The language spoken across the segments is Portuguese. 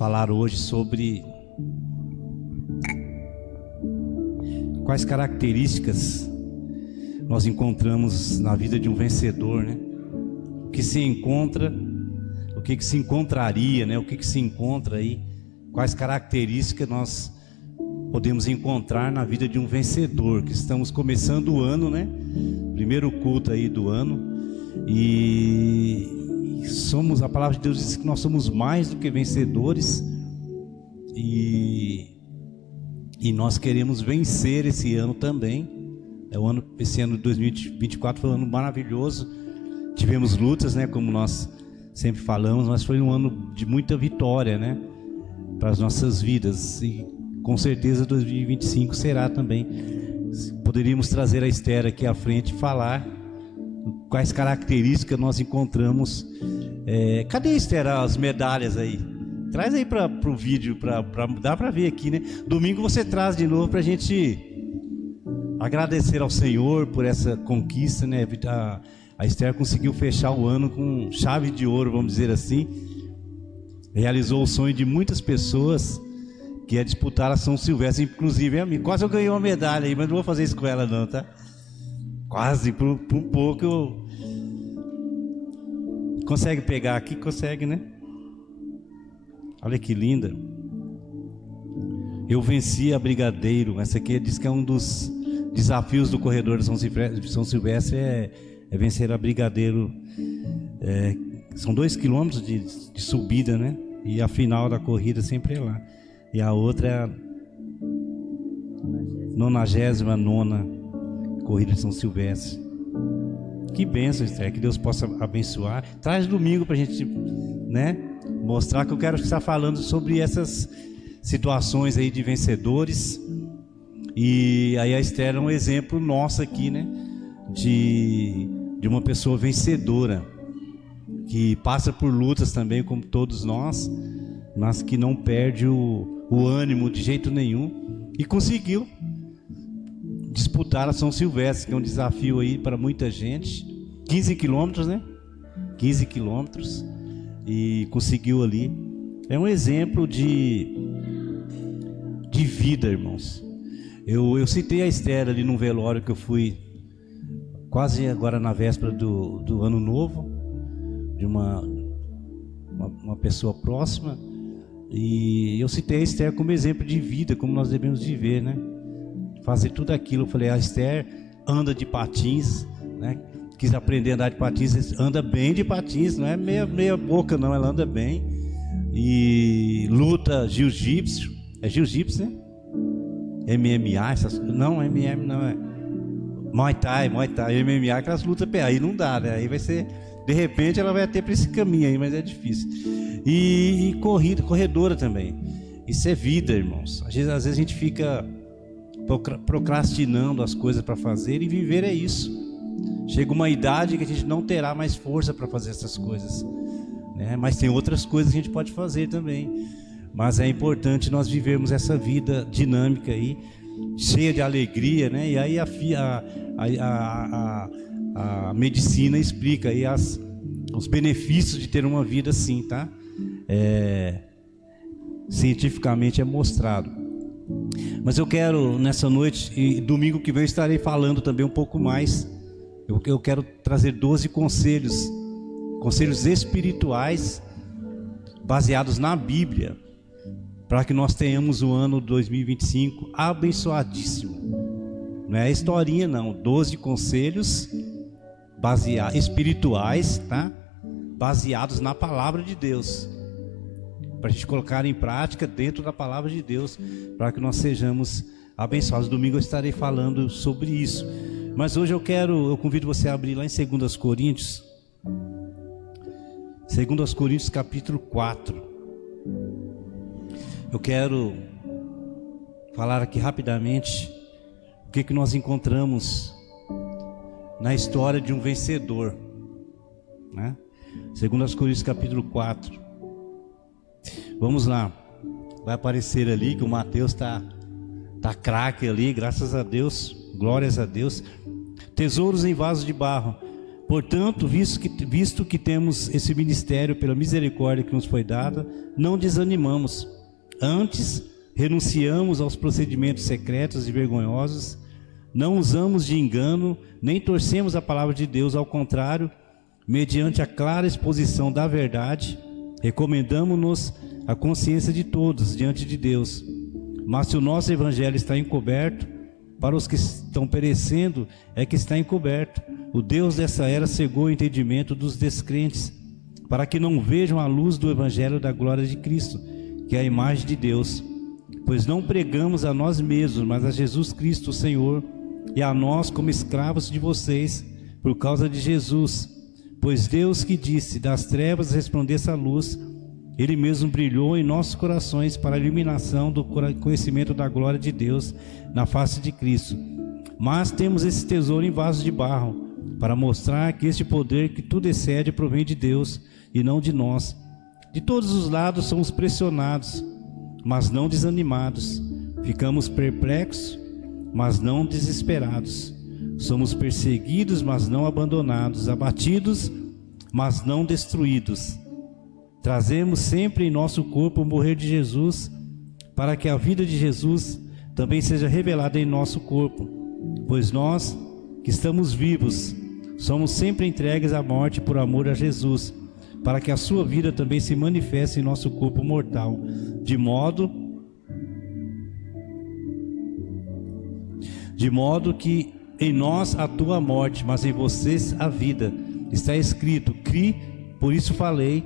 falar hoje sobre quais características nós encontramos na vida de um vencedor, né? O que se encontra, o que se encontraria, né? O que se encontra aí, quais características nós podemos encontrar na vida de um vencedor, que estamos começando o ano, né? Primeiro culto aí do ano, e somos, a palavra de Deus diz que nós somos mais do que vencedores, e nós queremos vencer esse ano também. Esse ano de 2024 foi um ano maravilhoso. Tivemos lutas, né, como nós sempre falamos, mas foi um ano de muita vitória, né, para as nossas vidas, e com certeza 2025 será também. Poderíamos trazer a Esther aqui à frente e falar quais características nós encontramos. Cadê, Esther, as medalhas aí? Traz aí para o vídeo, dá para ver aqui, né? Domingo você traz de novo para a gente agradecer ao Senhor por essa conquista, né? A Esther conseguiu fechar o ano com chave de ouro, vamos dizer assim. Realizou o sonho de muitas pessoas, que é disputar a São Silvestre, inclusive a mim. Quase eu ganhei uma medalha aí, mas não vou fazer isso com ela não, tá? Quase, por um pouco. Consegue pegar aqui? Consegue, né? Olha que linda. Eu venci a Brigadeiro. Essa aqui diz que é um dos desafios do corredor de São Silvestre, é vencer a Brigadeiro. São 2 quilômetros de subida, né? E a final da corrida sempre é lá. E a outra é a 99ª corrida de São Silvestre. Que bênção, Esther, que Deus possa abençoar. Traz domingo pra gente, né, mostrar, que eu quero estar falando sobre essas situações aí de vencedores. E aí a Esther é um exemplo nosso aqui, né, de uma pessoa vencedora, que passa por lutas também, como todos nós, mas que não perde o ânimo de jeito nenhum, e conseguiu disputar a São Silvestre, que é um desafio aí para muita gente. 15 quilômetros, né? 15 quilômetros, e conseguiu ali. É um exemplo de vida, irmãos. Eu citei a Esther ali num velório que eu fui quase agora na véspera do ano novo, de uma pessoa próxima, e eu citei a Esther como exemplo de vida, como nós devemos viver, né? Fazer tudo aquilo. Eu falei, a Esther anda de patins, né? Quis aprender a andar de patins, anda bem de patins, não é meia boca não, ela anda bem. E luta jiu-jitsu, é jiu-jitsu, né? MMA, não, MM não é. Muay Thai, MMA, aquelas lutas, aí não dá, né? Aí vai ser, de repente ela vai até para esse caminho aí, mas é difícil. E corredora também. Isso é vida, irmãos. Às vezes a gente fica procrastinando as coisas para fazer, e viver é isso. Chega uma idade que a gente não terá mais força para fazer essas coisas, né? Mas tem outras coisas que a gente pode fazer também. Mas é importante nós vivermos essa vida dinâmica aí, cheia de alegria, né? E aí a medicina explica aí os benefícios de ter uma vida assim, tá? Cientificamente é mostrado. Mas eu quero, nessa noite, e domingo que vem eu estarei falando também um pouco mais. Eu quero trazer 12 conselhos espirituais, baseados na Bíblia, para que nós tenhamos o ano 2025 abençoadíssimo. Não é historinha não, 12 conselhos espirituais, tá? Baseados na palavra de Deus, para a gente colocar em prática dentro da palavra de Deus, para que nós sejamos abençoados. Domingo eu estarei falando sobre isso, mas hoje eu convido você a abrir lá em 2 Coríntios, 2 Coríntios capítulo 4. Eu quero falar aqui rapidamente o que nós encontramos na história de um vencedor, né? 2 Coríntios capítulo 4. Vamos lá. Vai aparecer ali que o Mateus tá craque ali, graças a Deus, glórias a Deus. Tesouros em vasos de barro, Portanto, visto que temos esse ministério pela misericórdia que nos foi dada, não desanimamos. Antes, renunciamos aos procedimentos secretos e vergonhosos, não usamos de engano, nem torcemos a palavra de Deus, ao contrário, mediante a clara exposição da verdade, recomendamos-nos a consciência de todos diante de Deus. Mas se o nosso evangelho está encoberto, para os que estão perecendo é que está encoberto. O Deus dessa era cegou o entendimento dos descrentes, para que não vejam a luz do evangelho da glória de Cristo, que é a imagem de Deus. Pois não pregamos a nós mesmos, mas a Jesus Cristo, o Senhor, e a nós como escravos de vocês, por causa de Jesus. Pois Deus, que disse, das trevas resplandeça a luz, Ele mesmo brilhou em nossos corações para a iluminação do conhecimento da glória de Deus na face de Cristo. Mas temos esse tesouro em vasos de barro, para mostrar que este poder que tudo excede provém de Deus e não de nós. De todos os lados somos pressionados, mas não desanimados. Ficamos perplexos, mas não desesperados. Somos perseguidos, mas não abandonados. Abatidos, mas não destruídos. Trazemos sempre em nosso corpo o morrer de Jesus, para que a vida de Jesus também seja revelada em nosso corpo. Pois nós, que estamos vivos, somos sempre entregues à morte por amor a Jesus, para que a sua vida também se manifeste em nosso corpo mortal, de modo que em nós atua a morte, mas em vocês a vida. Está escrito: cri, por isso falei.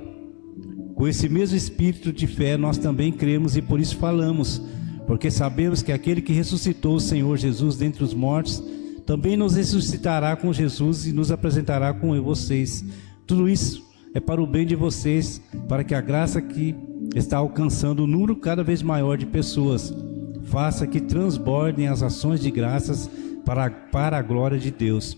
Com esse mesmo espírito de fé nós também cremos e por isso falamos, porque sabemos que aquele que ressuscitou o Senhor Jesus dentre os mortos também nos ressuscitará com Jesus e nos apresentará com vocês. Tudo isso é para o bem de vocês, para que a graça que está alcançando um número cada vez maior de pessoas faça que transbordem as ações de graças para a glória de Deus.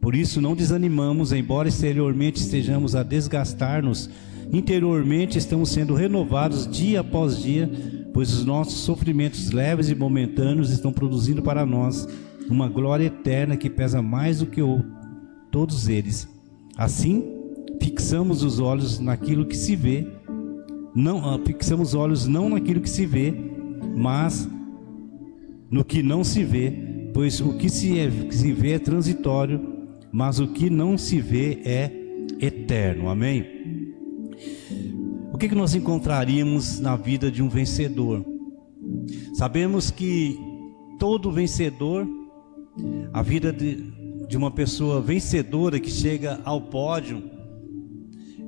Por isso não desanimamos, embora exteriormente estejamos a desgastar-nos, interiormente estamos sendo renovados dia após dia, pois os nossos sofrimentos leves e momentâneos estão produzindo para nós uma glória eterna que pesa mais do que todos eles. Assim, fixamos os olhos naquilo que se vê, fixamos os olhos não naquilo que se vê, mas no que não se vê, pois o que se vê é transitório, mas o que não se vê é eterno. Amém? O que nós encontraríamos na vida de um vencedor? Sabemos que todo vencedor, a vida de uma pessoa vencedora que chega ao pódio,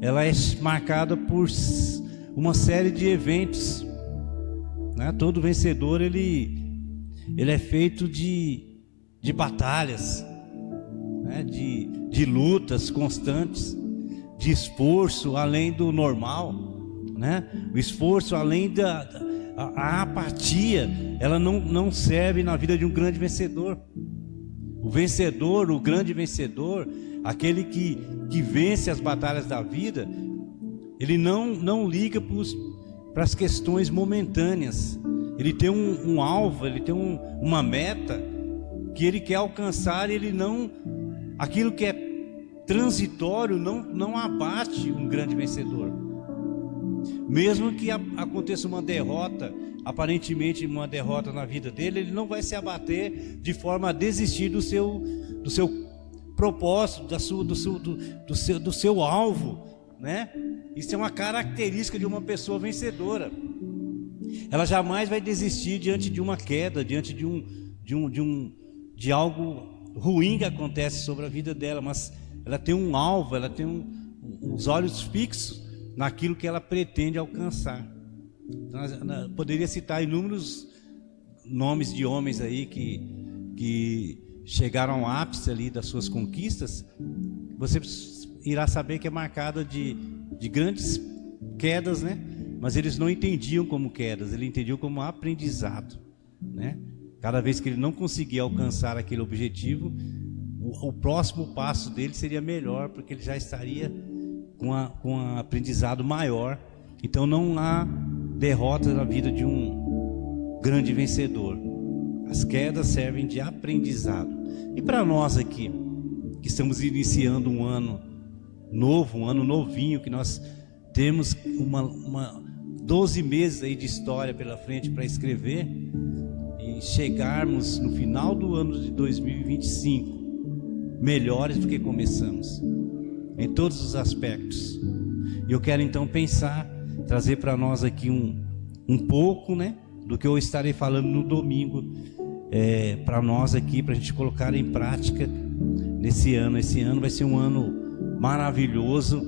ela é marcada por uma série de eventos, né? Todo vencedor ele é feito de batalhas, né? de lutas constantes, de esforço além do normal, né? O esforço além a apatia, ela não serve na vida de um grande vencedor. O vencedor, o grande vencedor, aquele que vence as batalhas da vida, ele não liga para as questões momentâneas. Ele tem um alvo, ele tem uma meta que ele quer alcançar. Aquilo que é transitório não abate um grande vencedor. Mesmo que aconteça uma derrota, aparentemente uma derrota na vida dele, ele não vai se abater de forma a desistir do seu propósito, do seu alvo, né? Isso é uma característica de uma pessoa vencedora. Ela jamais vai desistir diante de uma queda, diante de algo ruim que acontece sobre a vida dela, mas ela tem um alvo, ela tem os olhos fixos naquilo que ela pretende alcançar. Então, poderia citar inúmeros nomes de homens aí que chegaram ao ápice ali das suas conquistas. Você irá saber que é marcada de grandes quedas, né? Mas eles não entendiam como quedas, eles entendiam como aprendizado, né? Cada vez que ele não conseguia alcançar aquele objetivo, o próximo passo dele seria melhor, porque ele já estaria com um aprendizado maior. Então não há derrota na vida de um grande vencedor. As quedas servem de aprendizado. E para nós aqui, que estamos iniciando um ano novo, um ano novinho, que nós temos 12 meses aí de história pela frente para escrever e chegarmos no final do ano de 2025 melhores do que começamos, em todos os aspectos. E eu quero então pensar, trazer para nós aqui um pouco, né, do que eu estarei falando no domingo, para nós aqui, para a gente colocar em prática nesse ano. Esse ano vai ser um ano maravilhoso,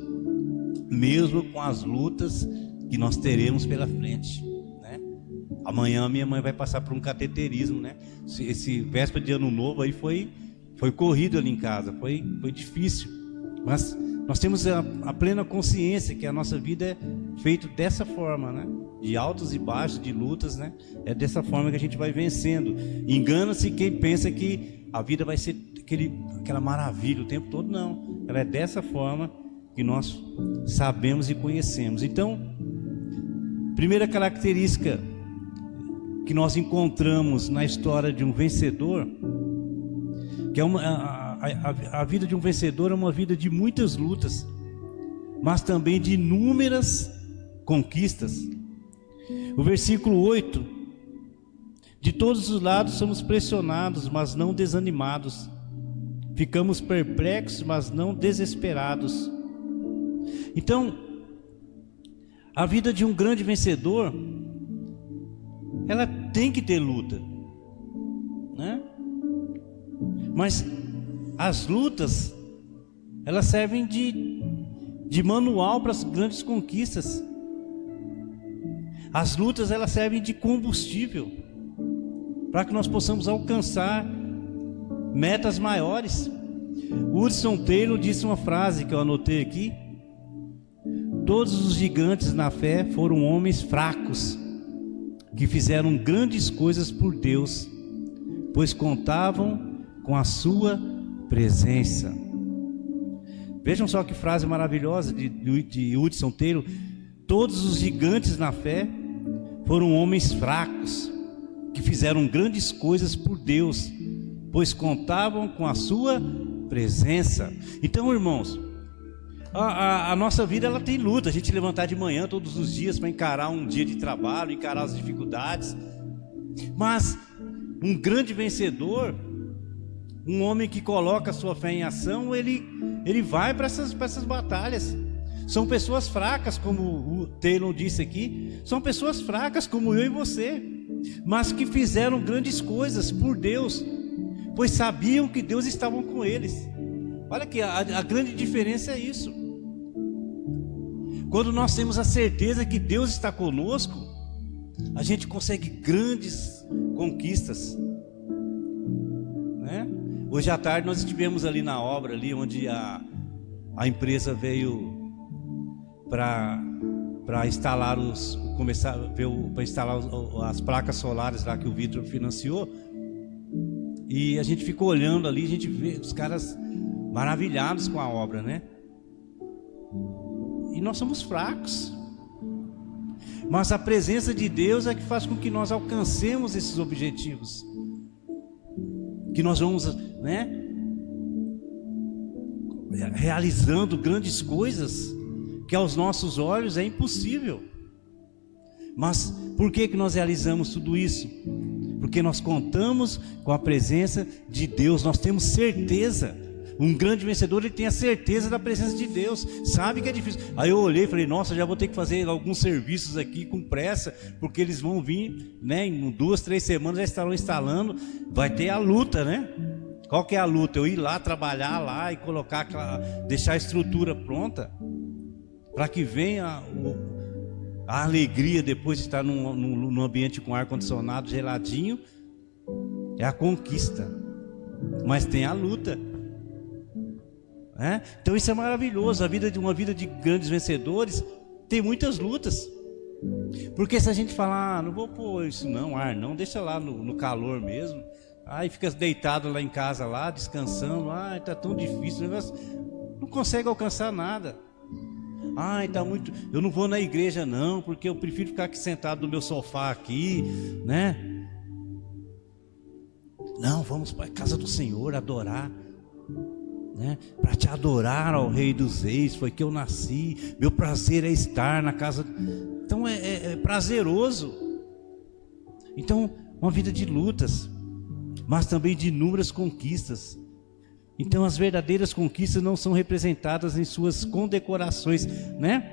mesmo com as lutas que nós teremos pela frente, né? Amanhã minha mãe vai passar por um cateterismo, né? Esse véspera de ano novo aí foi corrido ali em casa, foi difícil, mas nós temos a plena consciência que a nossa vida é feita dessa forma, né? De altos e baixos, de lutas, né? É dessa forma que a gente vai vencendo. Engana-se quem pensa que a vida vai ser aquela maravilha o tempo todo. Não, ela é dessa forma que nós sabemos e conhecemos. Então, primeira característica que nós encontramos na história de um vencedor, que é a vida de um vencedor é uma vida de muitas lutas, mas também de inúmeras conquistas. O versículo 8: de todos os lados somos pressionados, mas não desanimados, ficamos perplexos, mas não desesperados. Então, a vida de um grande vencedor, ela tem que ter luta, né? Mas as lutas, elas servem de manual para as grandes conquistas. As lutas, elas servem de combustível para que nós possamos alcançar metas maiores. Hudson Taylor disse uma frase que eu anotei aqui: todos os gigantes na fé foram homens fracos, que fizeram grandes coisas por Deus, pois contavam com a sua presença. Vejam só que frase maravilhosa de Hudson Taylor: todos os gigantes na fé foram homens fracos, que fizeram grandes coisas por Deus, pois contavam com a sua presença. Então, irmãos, a nossa vida, ela tem luta. A gente levantar de manhã todos os dias para encarar um dia de trabalho, encarar as dificuldades. Mas um grande vencedor, um homem que coloca a sua fé em ação, ele vai para essas batalhas. São pessoas fracas, como o Taylor disse aqui, são pessoas fracas como eu e você, mas que fizeram grandes coisas por Deus, pois sabiam que Deus estava com eles. Olha que a grande diferença é isso. Quando nós temos a certeza que Deus está conosco, a gente consegue grandes conquistas, né? Hoje à tarde nós estivemos ali na obra, ali onde a empresa veio para instalar as placas solares lá que o Vitor financiou. E a gente ficou olhando ali, a gente vê os caras maravilhados com a obra, né? E nós somos fracos, mas a presença de Deus é que faz com que nós alcancemos esses objetivos, que nós vamos, né, realizando grandes coisas que aos nossos olhos é impossível. Mas por que nós realizamos tudo isso? Porque nós contamos com a presença de Deus. Nós temos certeza. Um grande vencedor, ele tem a certeza da presença de Deus, sabe que é difícil. Aí eu olhei e falei: nossa, já vou ter que fazer alguns serviços aqui com pressa, porque eles vão vir, né, em 2, 3 semanas já estarão instalando. Vai ter a luta, né? Qual que é a luta? Eu ir lá, trabalhar lá e colocar deixar a estrutura pronta, para que venha a alegria depois de estar num ambiente com ar-condicionado geladinho. É a conquista, mas tem a luta, né? Então isso é maravilhoso. Uma vida de grandes vencedores tem muitas lutas. Porque se a gente falar: não vou pôr isso não, ar não, deixa lá no calor mesmo, aí fica deitado lá em casa, lá descansando, está tão difícil, o negócio, não consegue alcançar nada. Tá muito, eu não vou na igreja não, porque eu prefiro ficar aqui sentado no meu sofá aqui, né? Não, vamos para a casa do Senhor adorar. né? Para te adorar ao Rei dos Reis, foi que eu nasci, meu prazer é estar na casa. Então é prazeroso. Então, uma vida de lutas, mas também de inúmeras conquistas. Então as verdadeiras conquistas não são representadas em suas condecorações, né?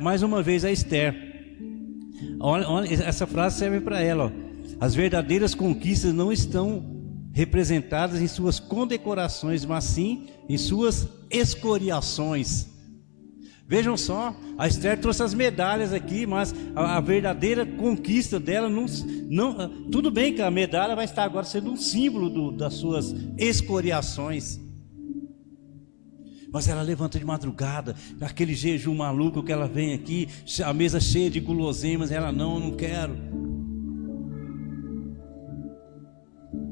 Mais uma vez a Esther, olha, essa frase serve para ela, ó. As verdadeiras conquistas não estão representadas em suas condecorações, mas sim em suas escoriações. Vejam só, a Esther trouxe as medalhas aqui, mas a verdadeira conquista dela não, tudo bem que a medalha vai estar agora sendo um símbolo das suas escoriações, mas ela levanta de madrugada, aquele jejum maluco que ela vem aqui, a mesa cheia de guloseimas, ela não quero.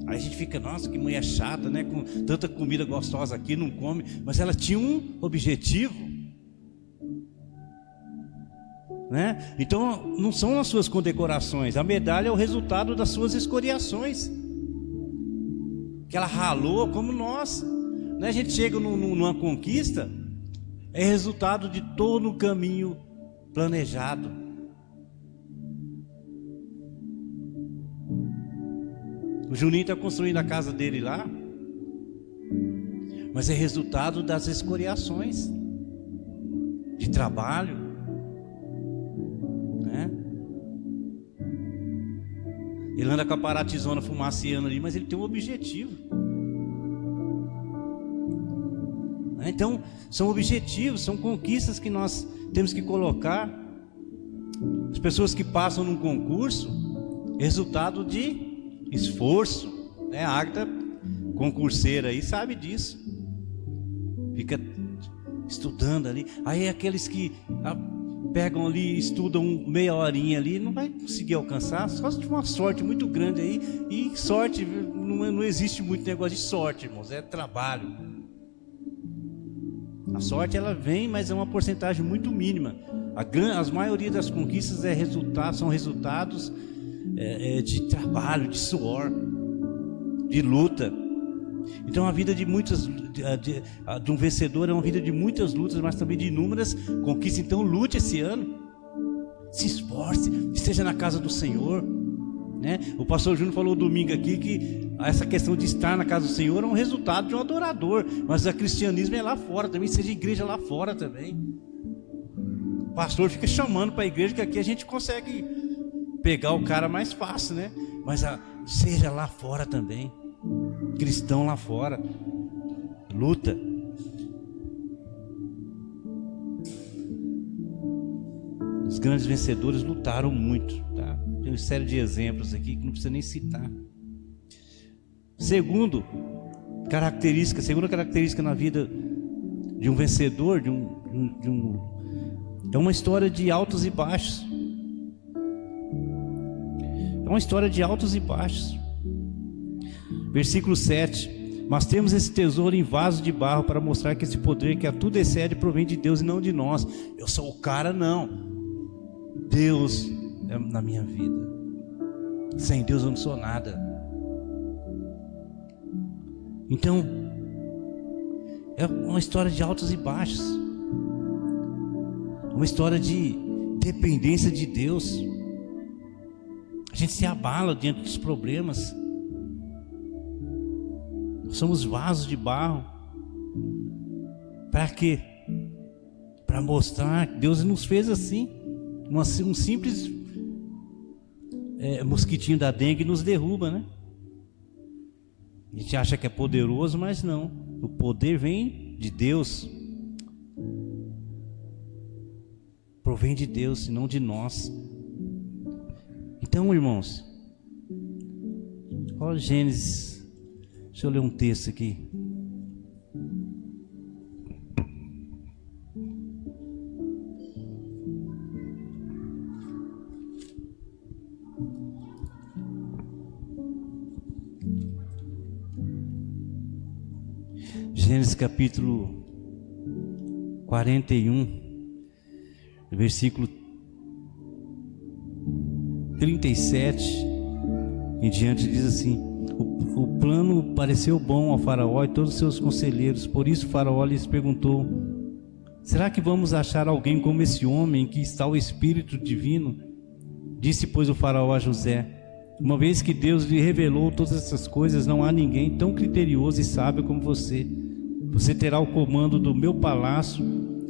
Aí a gente fica, nossa, que mulher chata, né? Com tanta comida gostosa aqui, não come. Mas ela tinha um objetivo, né? Então não são as suas condecorações, a medalha é o resultado das suas escoriações, que ela ralou como nós, né? A gente chega numa conquista, é resultado de todo o caminho planejado. O Juninho está construindo a casa dele lá, mas é resultado das escoriações de trabalho, né? Ele anda com a paratizona fumaciando ali, mas ele tem um objetivo. Então, são objetivos, são conquistas que nós temos que colocar. As pessoas que passam num concurso, resultado de esforço, né? A Agatha, concurseira aí, sabe disso. Fica estudando ali. Aí aqueles que pegam ali, estudam meia horinha ali, não vai conseguir alcançar, só se tiver uma sorte muito grande aí. E sorte, não existe muito negócio de sorte, irmãos, é trabalho. A sorte ela vem, mas é uma porcentagem muito mínima. A maioria das conquistas são resultados de trabalho, de suor, de luta. Então a vida de um vencedor é uma vida de muitas lutas, mas também de inúmeras conquistas. Então lute esse ano, se esforce, esteja na casa do Senhor, né? O pastor Júnior falou domingo aqui que essa questão de estar na casa do Senhor é um resultado de um adorador, mas o cristianismo é lá fora também, seja igreja lá fora também. O pastor fica chamando para a igreja, que aqui a gente consegue pegar o cara mais fácil, né? Mas seja lá fora também, cristão lá fora, luta. Os grandes vencedores lutaram muito, tá? Tem uma série de exemplos aqui que não precisa nem citar. Segunda característica na vida de um vencedor, é uma história de altos e baixos. É uma história de altos e baixos. Versículo 7: mas temos esse tesouro em vaso de barro, para mostrar que esse poder que a tudo excede provém de Deus e não de nós. Eu sou o cara, não. Deus é na minha vida. Sem Deus eu não sou nada. Então é uma história de altos e baixos, uma história de dependência de Deus. A gente se abala diante dos problemas. Somos vasos de barro. Para quê? Para mostrar que Deus nos fez assim. Um simples mosquitinho da dengue nos derruba, né? A gente acha que é poderoso, mas não. O poder vem de Deus. Provém de Deus e não de nós. Então, irmãos, olha Gênesis. Deixa eu ler um texto aqui. Gênesis capítulo 41, versículo 37 em diante, diz assim: O plano pareceu bom ao faraó e todos os seus conselheiros. Por isso o faraó lhes perguntou: será que vamos achar alguém como esse homem, que está o Espírito Divino? Disse, pois, o faraó a José: uma vez que Deus lhe revelou todas essas coisas, não há ninguém tão criterioso e sábio como você. Você terá o comando do meu palácio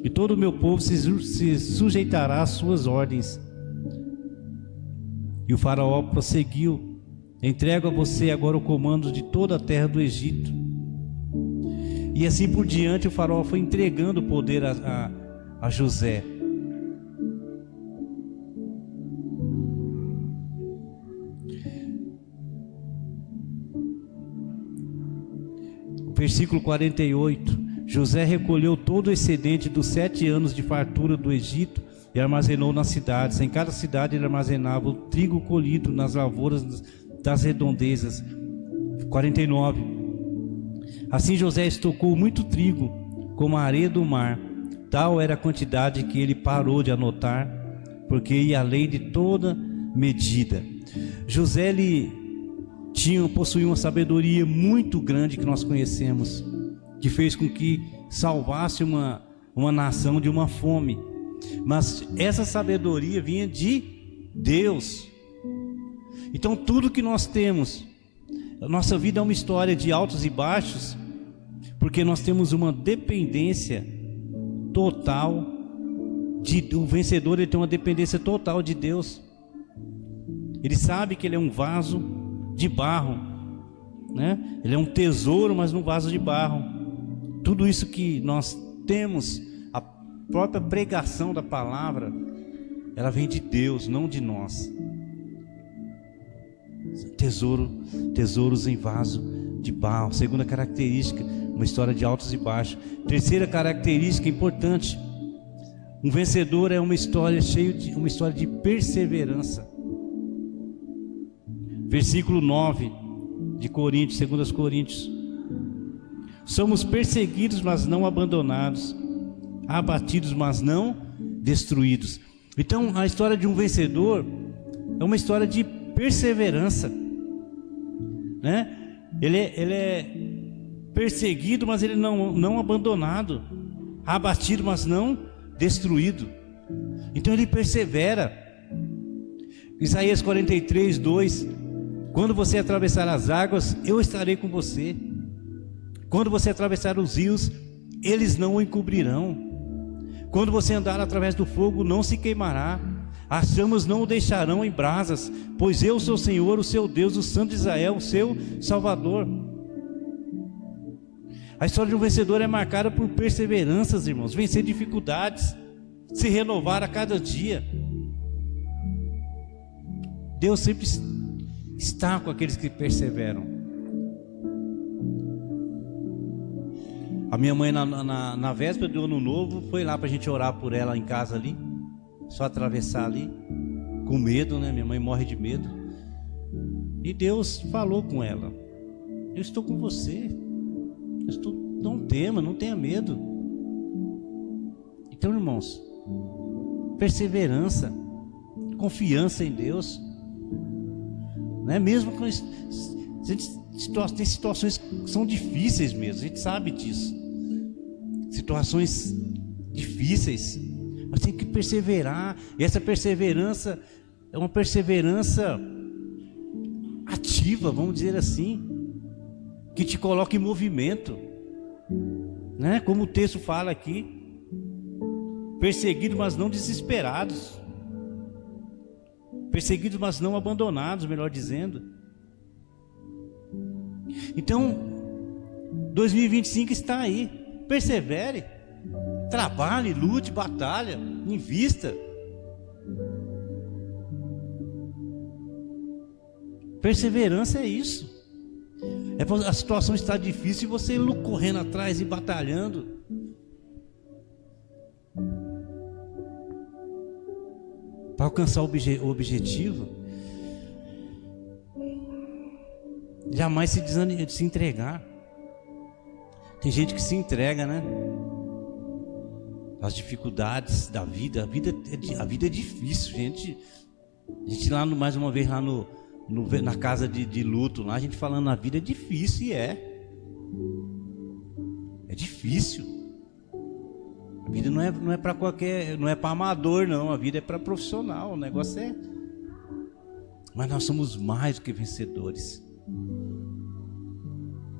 e todo o meu povo se sujeitará às suas ordens. E o faraó prosseguiu: entrego a você agora o comando de toda a terra do Egito. E assim por diante, o faraó foi entregando o poder a José. Versículo 48: José recolheu todo o excedente dos 7 anos de fartura do Egito e armazenou nas cidades. Em cada cidade ele armazenava o trigo colhido nas lavouras das redondezas. 49: assim José estocou muito trigo, como a areia do mar. Tal era a quantidade que ele parou de anotar, porque ia além de toda medida. José possuía uma sabedoria muito grande que nós conhecemos, que fez com que salvasse uma nação de uma fome. Mas essa sabedoria vinha de Deus. Então tudo que nós temos, a nossa vida é uma história de altos e baixos, porque nós temos uma dependência total o vencedor, ele tem uma dependência total de Deus. Ele sabe que ele é um vaso de barro, né? Ele é um tesouro, mas num vaso de barro. Tudo isso que nós temos, a própria pregação da palavra, ela vem de Deus, não de nós. Tesouros em vaso de barro. Segunda característica, uma história de altos e baixos. Terceira característica importante: um vencedor é uma história uma história de perseverança. Versículo 9 de Coríntios, 2 Coríntios: somos perseguidos, mas não abandonados, abatidos, mas não destruídos. Então a história de um vencedor é uma história de perseverança, né? Ele é perseguido, mas ele não abandonado, abatido, mas não destruído. Então ele persevera. Isaías 43, 2: quando você atravessar as águas, eu estarei com você. Quando você atravessar os rios, eles não o encobrirão. Quando você andar através do fogo, não se queimará. As chamas não o deixarão em brasas, pois eu sou o Senhor, o seu Deus, o Santo de Israel, o seu Salvador. A história de um vencedor é marcada por perseveranças, irmãos. Vencer dificuldades, se renovar a cada dia. Deus sempre está com aqueles que perseveram. A minha mãe na véspera do ano novo foi lá para a gente orar por ela em casa ali. Só atravessar ali, com medo, né? Minha mãe morre de medo. E Deus falou com ela: eu estou com você. Não tema, não tenha medo. Então, irmãos, perseverança, confiança em Deus, né? Mesmo com tem situações que são difíceis mesmo, a gente sabe disso. Situações difíceis, mas tem que perseverar. E essa perseverança é uma perseverança ativa, vamos dizer assim, que te coloca em movimento, né? Como o texto fala aqui: perseguidos, mas não desesperados, perseguidos, mas não abandonados, melhor dizendo. Então 2025 está aí. Persevere, trabalhe, lute, batalha, invista. Perseverança é isso. A situação está difícil e você correndo atrás e batalhando. Para alcançar o objetivo. Jamais se entregar. Tem gente que se entrega, né? As dificuldades da vida. A vida é difícil, gente. A gente lá mais uma vez lá no na casa de luto lá, a gente falando, a vida é difícil, e é difícil. A vida não é para qualquer, não é para amador não, a vida é para profissional, o negócio é, mas nós somos mais do que vencedores.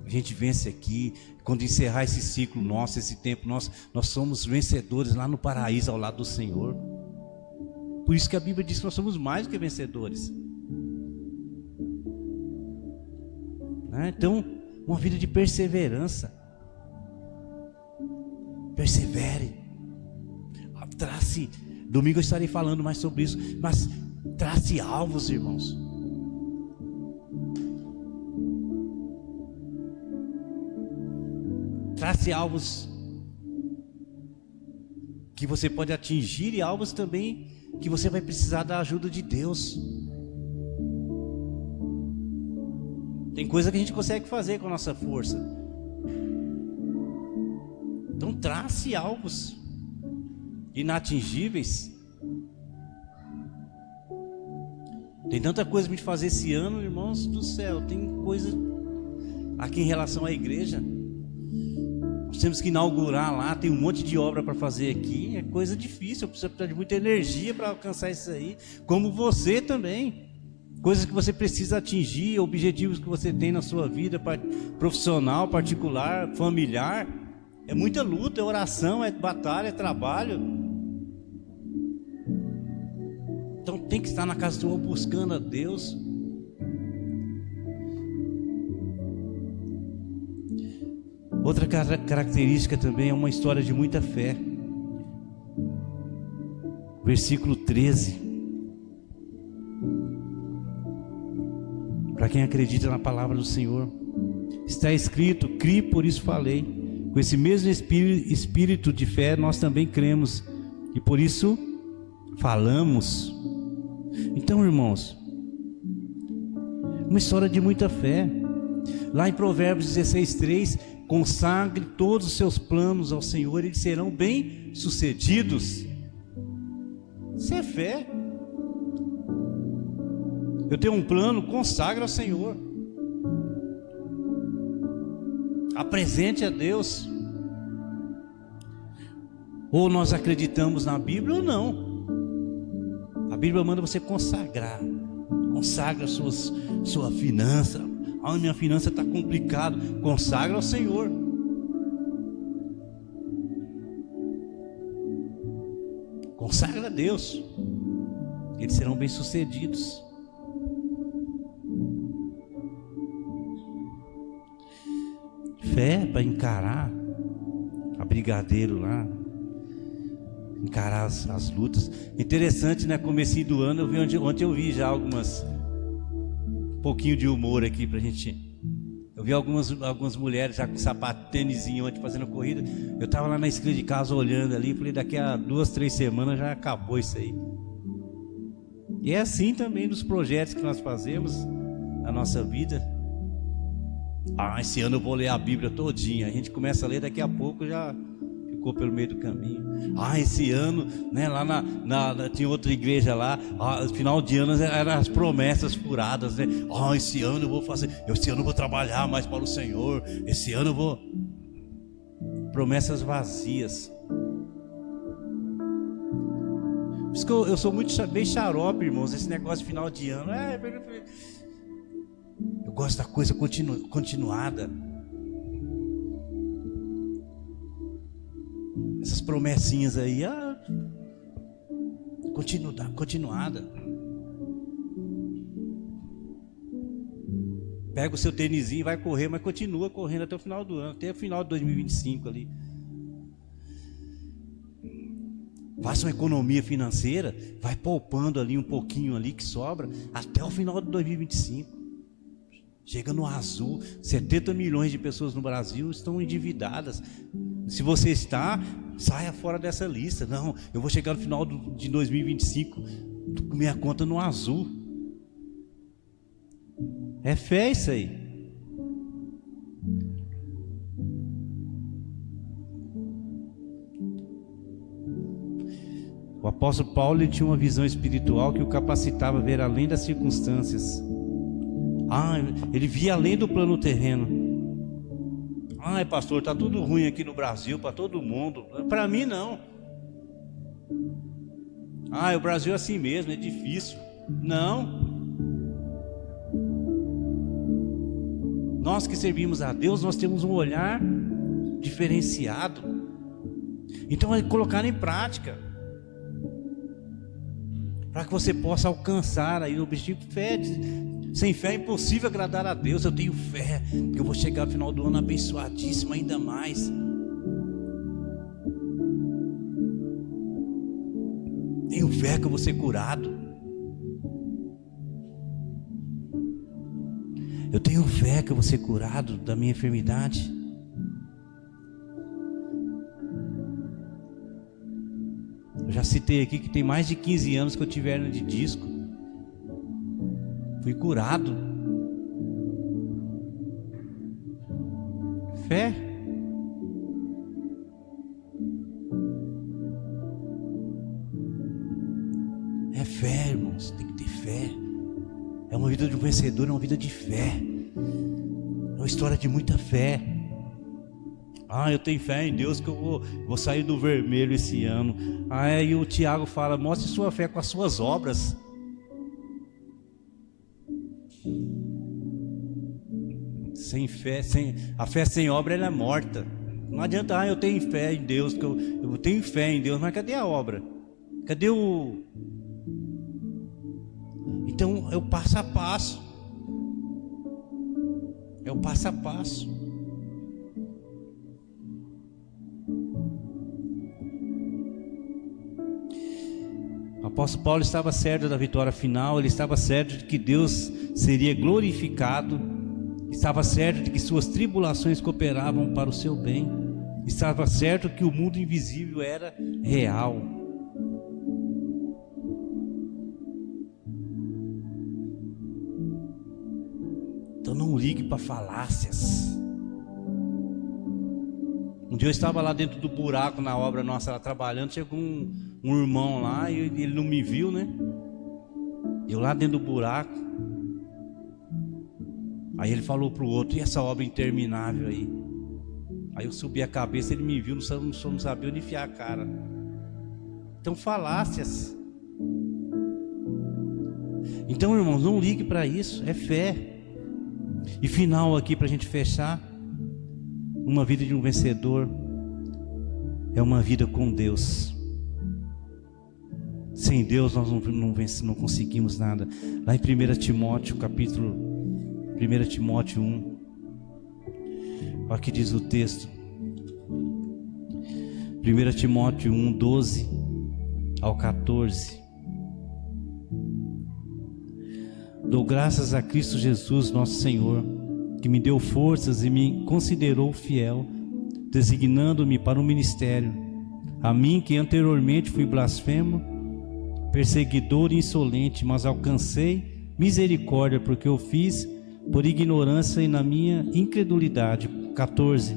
A gente vence aqui, quando encerrar esse ciclo nosso, esse tempo nosso, nós somos vencedores lá no paraíso ao lado do Senhor. Por isso que a Bíblia diz que nós somos mais do que vencedores. Então, uma vida de perseverança. Persevere. Trace. Domingo eu estarei falando mais sobre isso, mas trace alvos, irmãos. Trace alvos que você pode atingir, e alvos também que você vai precisar da ajuda de Deus. Tem coisa que a gente consegue fazer com a nossa força. Então trace alvos inatingíveis. Tem tanta coisa para a gente fazer esse ano, irmãos do céu. Tem coisa aqui em relação à igreja. Nós temos que inaugurar lá, tem um monte de obra para fazer aqui. É coisa difícil, eu preciso de muita energia para alcançar isso aí. Como você também. Coisas que você precisa atingir, objetivos que você tem na sua vida profissional, particular, familiar. É muita luta, é oração, é batalha, é trabalho. Então tem que estar na casa do Senhor buscando a Deus. Outra característica também é uma história de muita fé. Versículo 13. Para quem acredita na palavra do Senhor, está escrito: crie, por isso falei. Com esse mesmo espírito de fé nós também cremos, e por isso falamos. Então, irmãos, uma história de muita fé. Lá em Provérbios 16:3, consagre todos os seus planos ao Senhor, eles serão bem sucedidos. Isso é fé. Eu tenho um plano, consagra ao Senhor. Apresente a Deus. Ou nós acreditamos na Bíblia ou não. A Bíblia manda você consagrar. Consagra sua finança. Ah, minha finança está complicada. Consagra ao Senhor. Consagra a Deus. Eles serão bem-sucedidos. Fé para encarar a Brigadeiro lá, encarar as lutas. Interessante, né? Comecinho do ano, ontem eu vi já um pouquinho de humor aqui pra gente. Eu vi algumas mulheres já com sapato, tênisinho ontem fazendo corrida. Eu tava lá na esquina de casa olhando ali, falei, daqui a 2, 3 semanas já acabou isso aí. E é assim também nos projetos que nós fazemos na nossa vida. Ah, esse ano eu vou ler a Bíblia todinha. A gente começa a ler, daqui a pouco já ficou pelo meio do caminho. Ah, esse ano, né, lá tinha outra igreja lá, final de ano eram as promessas furadas, né? Ah, esse ano eu vou fazer, esse ano eu vou trabalhar mais para o Senhor, esse ano eu vou... Promessas vazias. Por isso que eu sou bem xarope, irmãos, esse negócio de final de ano. Eu gosto da coisa continuada. Essas promessinhas aí, continuada. Pega o seu tênisinho e vai correr, mas continua correndo até o final do ano, até o final de 2025 ali. Faça uma economia financeira, vai poupando ali um pouquinho ali que sobra, até o final de 2025. Chega no azul. 70 milhões de pessoas no Brasil estão endividadas. Se você está, saia fora dessa lista. Não, eu vou chegar no final de 2025 com minha conta no azul. É fé isso aí. O apóstolo Paulo, ele tinha uma visão espiritual que o capacitava a ver além das circunstâncias. Ele via além do plano terreno. Pastor, está tudo ruim aqui no Brasil, para todo mundo. Para mim não. O Brasil é assim mesmo, é difícil. Não. Nós que servimos a Deus, nós temos um olhar diferenciado. Então é colocar em prática, para que você possa alcançar aí o objetivo. Fé, sem fé é impossível agradar a Deus. Eu tenho fé que eu vou chegar no final do ano abençoadíssimo ainda mais. Tenho fé que eu vou ser curado. Eu tenho fé que eu vou ser curado da minha enfermidade. Eu já citei aqui que tem mais de 15 anos que eu tive hérnia de disco. Fui curado. Fé. É fé, irmãos. Tem que ter fé. É uma vida de um vencedor, é uma vida de fé. É uma história de muita fé. Eu tenho fé em Deus que eu vou sair do vermelho esse ano. Aí o Tiago fala: mostre sua fé com as suas obras. Sem fé, a fé sem obra, ela é morta. Não adianta, eu tenho fé em Deus, que eu tenho fé em Deus, mas cadê a obra? Cadê o... Então é o passo a passo. É o passo a passo. O apóstolo Paulo estava certo da vitória final. Ele estava certo de que Deus seria glorificado. Estava certo de que suas tribulações cooperavam para o seu bem. Estava certo que o mundo invisível era real. Então não ligue para falácias. Um dia eu estava lá dentro do buraco na obra nossa, lá trabalhando. Chegou um irmão lá e ele não me viu, né? Eu lá dentro do buraco. Aí ele falou para o outro: e essa obra interminável aí? Aí eu subi a cabeça, ele me viu, não sabia onde enfiar a cara. Então falácias. Então, irmãos, não ligue para isso, é fé. E final aqui para a gente fechar: uma vida de um vencedor é uma vida com Deus. Sem Deus nós não conseguimos nada. Lá em 1 Timóteo, capítulo 1 Timóteo 1, olha o que diz o texto. 1 Timóteo 1, 12 ao 14. Dou graças a Cristo Jesus, nosso Senhor, que me deu forças e me considerou fiel, designando-me para o ministério. A mim, que anteriormente fui blasfemo, perseguidor e insolente, mas alcancei misericórdia, porque eu fiz por ignorância e na minha incredulidade. 14.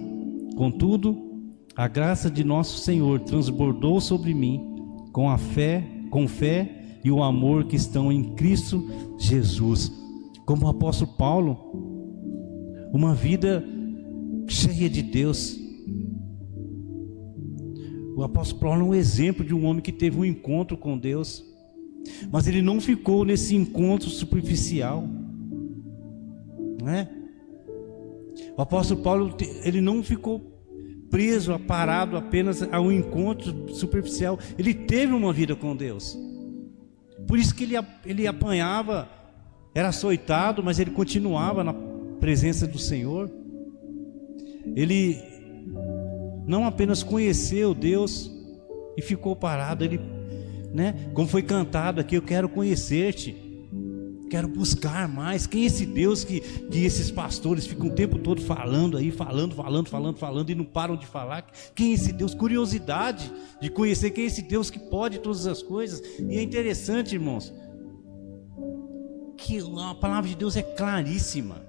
Contudo, a graça de nosso Senhor transbordou sobre mim com fé e o amor que estão em Cristo Jesus. Como o apóstolo Paulo, uma vida cheia de Deus. O apóstolo Paulo é um exemplo de um homem que teve um encontro com Deus, mas ele não ficou nesse encontro superficial, não é? O apóstolo Paulo, ele não ficou preso, parado apenas a um encontro superficial. Ele teve uma vida com Deus. Por isso que ele apanhava, era açoitado, mas ele continuava na presença do Senhor. Ele não apenas conheceu Deus e ficou parado, ele, né? Como foi cantado aqui: eu quero conhecer-te, quero buscar mais. Quem é esse Deus que esses pastores ficam o tempo todo falando aí, falando e não param de falar? Quem é esse Deus? Curiosidade de conhecer quem é esse Deus que pode todas as coisas. E é interessante, irmãos, que a palavra de Deus é claríssima.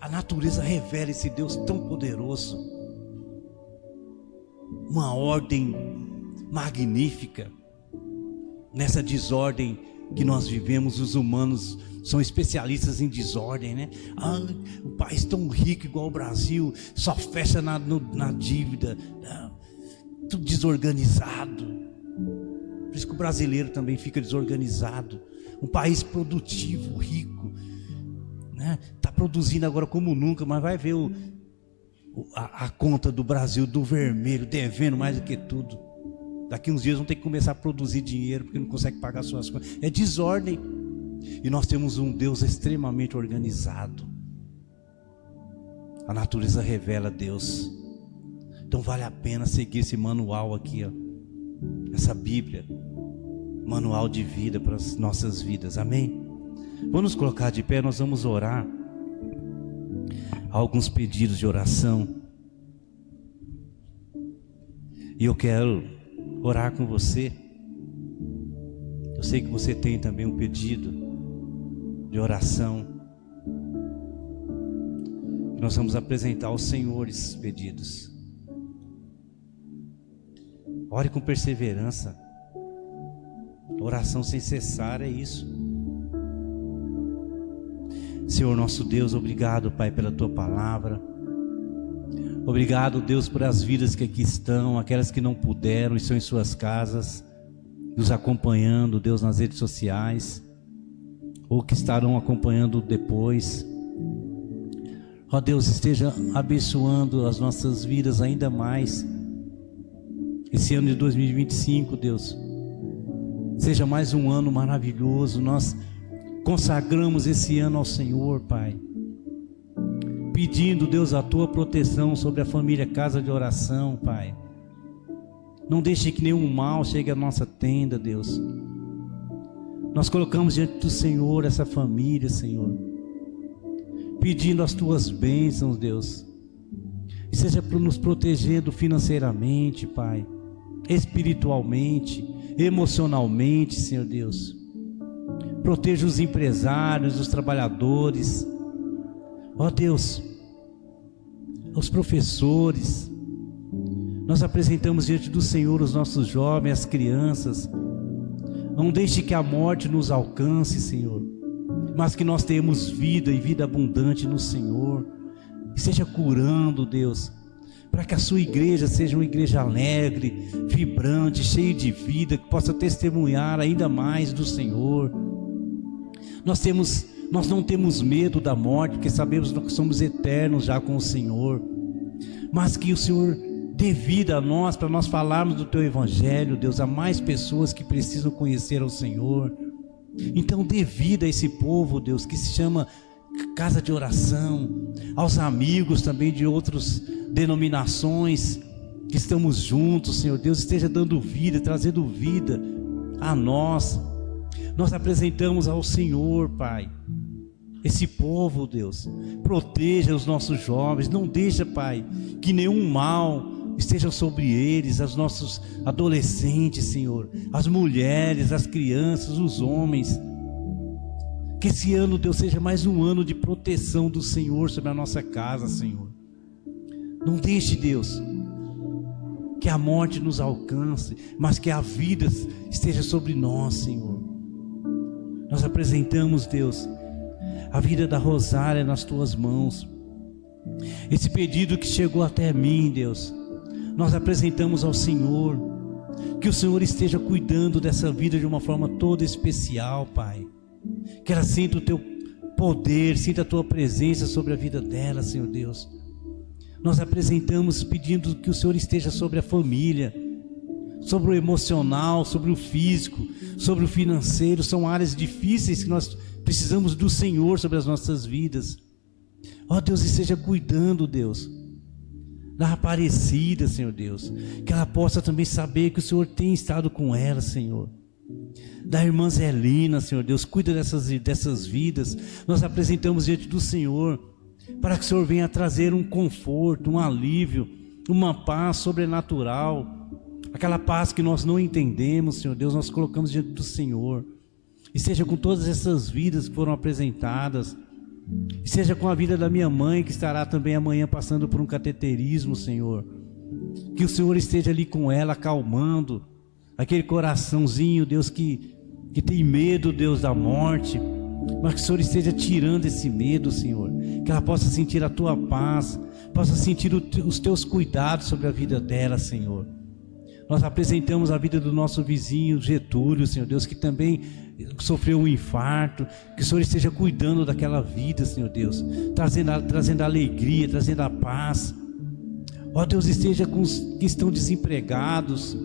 A natureza revela esse Deus tão poderoso. Uma ordem magnífica nessa desordem que nós vivemos, os humanos são especialistas em desordem, né? Um país tão rico igual o Brasil, só fecha na dívida, tudo desorganizado. Por isso que o brasileiro também fica desorganizado. Um país produtivo, rico, né? Está produzindo agora como nunca, mas vai ver a conta do Brasil do vermelho, devendo mais do que tudo. Daqui uns dias vão ter que começar a produzir dinheiro porque não consegue pagar suas contas. É desordem. E nós temos um Deus extremamente organizado. A natureza revela Deus. Então vale a pena seguir esse manual aqui, ó. Essa Bíblia, manual de vida para as nossas vidas, amém? Vamos nos colocar de pé, nós vamos orar. Há alguns pedidos de oração. E eu quero orar com você. Eu sei que você tem também um pedido de oração. Nós vamos apresentar ao Senhor esses pedidos. Ore com perseverança. Oração sem cessar, é isso. Senhor nosso Deus, obrigado, Pai, pela Tua palavra. Obrigado, Deus, por as vidas que aqui estão, aquelas que não puderam e estão em suas casas, nos acompanhando, Deus, nas redes sociais, ou que estarão acompanhando depois. Ó Deus, esteja abençoando as nossas vidas ainda mais. Esse ano de 2025, Deus, seja mais um ano maravilhoso. Nós consagramos esse ano ao Senhor, Pai, pedindo, Deus, a Tua proteção sobre a família Casa de Oração, Pai. Não deixe que nenhum mal chegue à nossa tenda, Deus. Nós colocamos diante do Senhor essa família, Senhor, pedindo as Tuas bênçãos, Deus, e seja por nos protegendo financeiramente, Pai, espiritualmente, emocionalmente, Senhor Deus. Proteja os empresários, os trabalhadores, ó Deus, os professores. Nós apresentamos diante do Senhor os nossos jovens, as crianças. Não deixe que a morte nos alcance, Senhor, mas que nós tenhamos vida e vida abundante no Senhor. E seja curando, Deus, para que a sua igreja seja uma igreja alegre, vibrante, cheia de vida, que possa testemunhar ainda mais do Senhor. Nós não temos medo da morte, porque sabemos que somos eternos já com o Senhor, mas que o Senhor dê vida a nós, para nós falarmos do Teu Evangelho, Deus, a mais pessoas que precisam conhecer ao Senhor. Então dê vida a esse povo, Deus, que se chama Casa de Oração, aos amigos também de outras denominações, que estamos juntos, Senhor Deus, esteja dando vida, trazendo vida a nós. Nós apresentamos ao Senhor, Pai, esse povo, Deus, proteja os nossos jovens, não deixa, Pai, que nenhum mal esteja sobre eles, os nossos adolescentes, Senhor, as mulheres, as crianças, os homens. Que esse ano, Deus, seja mais um ano de proteção do Senhor sobre a nossa casa, Senhor. Não deixe, Deus, que a morte nos alcance, mas que a vida esteja sobre nós, Senhor. Nós apresentamos, Deus, a vida da Rosária nas Tuas mãos. Esse pedido que chegou até mim, Deus, nós apresentamos ao Senhor. Que o Senhor esteja cuidando dessa vida de uma forma toda especial, Pai. Que ela sinta o Teu poder, sinta a Tua presença sobre a vida dela, Senhor Deus. Nós apresentamos pedindo que o Senhor esteja sobre a família, sobre o emocional, sobre o físico, sobre o financeiro. São áreas difíceis que nós precisamos do Senhor sobre as nossas vidas. Ó Deus, esteja cuidando, Deus, da Aparecida, Senhor Deus, que ela possa também saber que o Senhor tem estado com ela, Senhor. Da irmã Zelina, Senhor Deus, cuida dessas vidas. Nós apresentamos diante do Senhor, para que o Senhor venha trazer um conforto, um alívio, uma paz sobrenatural, aquela paz que nós não entendemos, Senhor Deus, nós colocamos diante do Senhor. E seja com todas essas vidas que foram apresentadas, e seja com a vida da minha mãe, que estará também amanhã passando por um cateterismo, Senhor. Que o Senhor esteja ali com ela, acalmando aquele coraçãozinho, Deus, que que tem medo, Deus, da morte, mas que o Senhor esteja tirando esse medo, Senhor, que ela possa sentir a Tua paz, possa sentir os Teus cuidados sobre a vida dela, Senhor. Nós apresentamos a vida do nosso vizinho Getúlio, Senhor Deus, que também sofreu um infarto, que o Senhor esteja cuidando daquela vida, Senhor Deus, trazendo a alegria, trazendo a paz. Ó Deus, esteja com os que estão desempregados,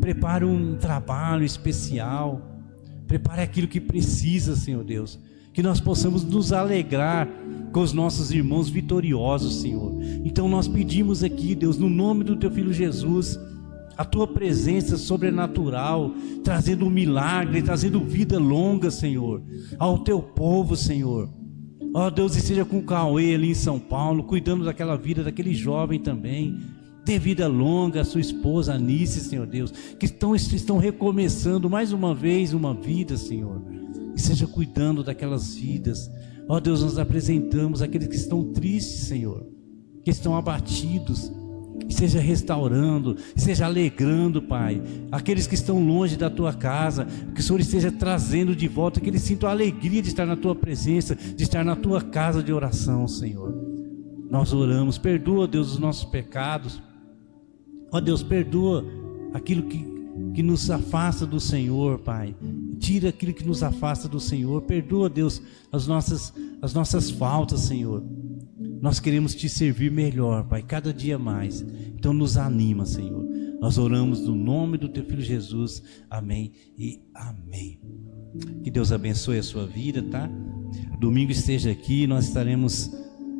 prepare um trabalho especial, prepare aquilo que precisa, Senhor Deus, que nós possamos nos alegrar com os nossos irmãos vitoriosos, Senhor. Então nós pedimos aqui, Deus, no nome do Teu Filho Jesus, a Tua presença sobrenatural, trazendo um milagre, trazendo vida longa, Senhor, ao Teu povo, Senhor. Ó Deus, esteja com o Cauê ali em São Paulo, cuidando daquela vida, daquele jovem também. Dê vida longa a sua esposa Anice, Senhor Deus, que estão recomeçando mais uma vez uma vida, Senhor. E seja cuidando daquelas vidas. Ó Deus, nós apresentamos aqueles que estão tristes, Senhor, que estão abatidos, seja restaurando, seja alegrando, Pai, aqueles que estão longe da Tua casa, que o Senhor esteja trazendo de volta, que eles sintam a alegria de estar na Tua presença, de estar na Tua casa de oração, Senhor. Nós oramos, perdoa, Deus, os nossos pecados. Ó Deus, perdoa aquilo que nos afasta do Senhor, Pai. Tira aquilo que nos afasta do Senhor. Perdoa, Deus, as nossas faltas, Senhor. Nós queremos Te servir melhor, Pai, cada dia mais. Então nos anima, Senhor. Nós oramos no nome do Teu Filho Jesus. Amém e amém. Que Deus abençoe a sua vida, tá? Domingo esteja aqui, nós estaremos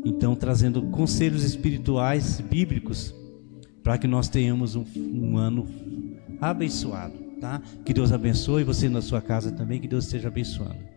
então trazendo conselhos espirituais bíblicos para que nós tenhamos um ano abençoado, tá? Que Deus abençoe você na sua casa também, que Deus esteja abençoando.